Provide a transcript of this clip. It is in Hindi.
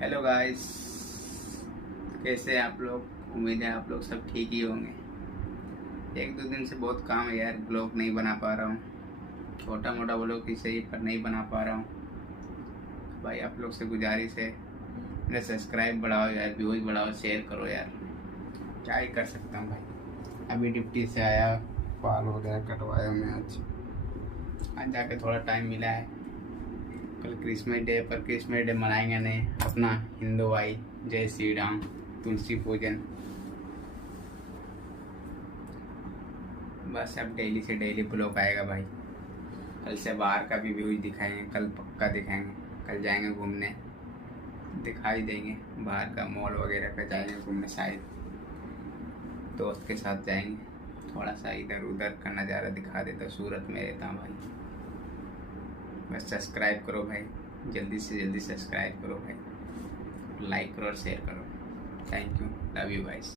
हेलो गाइस, कैसे हैं आप लोग। उम्मीद है आप लोग सब ठीक ही होंगे। एक दो दिन से बहुत काम है यार, ब्लॉग नहीं बना पा रहा हूँ। छोटा मोटा ब्लॉग ही सही पर नहीं बना पा रहा हूँ। भाई आप लोग से गुजारिश है, मेरा सब्सक्राइब बढ़ाओ यार, व्यूज बढ़ाओ, शेयर करो यार। क्या ही कर सकता हूँ भाई। अभी ड्यूटी से आया, बाल वगैरह कटवाया मैं आज जाके थोड़ा टाइम मिला है। कल क्रिसमस डे, पर क्रिसमस डे मनाएंगे नहीं, अपना हिंदू भाई। जय श्री राम, तुलसी पूजन। बस अब डेली से डेली ब्लॉग आएगा भाई। कल से बाहर का भी व्यूज दिखाएंगे, कल पक्का दिखाएंगे। कल जाएंगे घूमने, दिखाई देंगे बाहर का मॉल वगैरह का, जाएंगे घूमने शायद दोस्त के साथ जाएंगे। थोड़ा सा इधर उधर का नज़ारा दिखा देता। सूरत में रहता हूँ भाई। बस सब्सक्राइब करो भाई, जल्दी से जल्दी सब्सक्राइब करो भाई, लाइक करो और शेयर करो। Thank you, love you guys.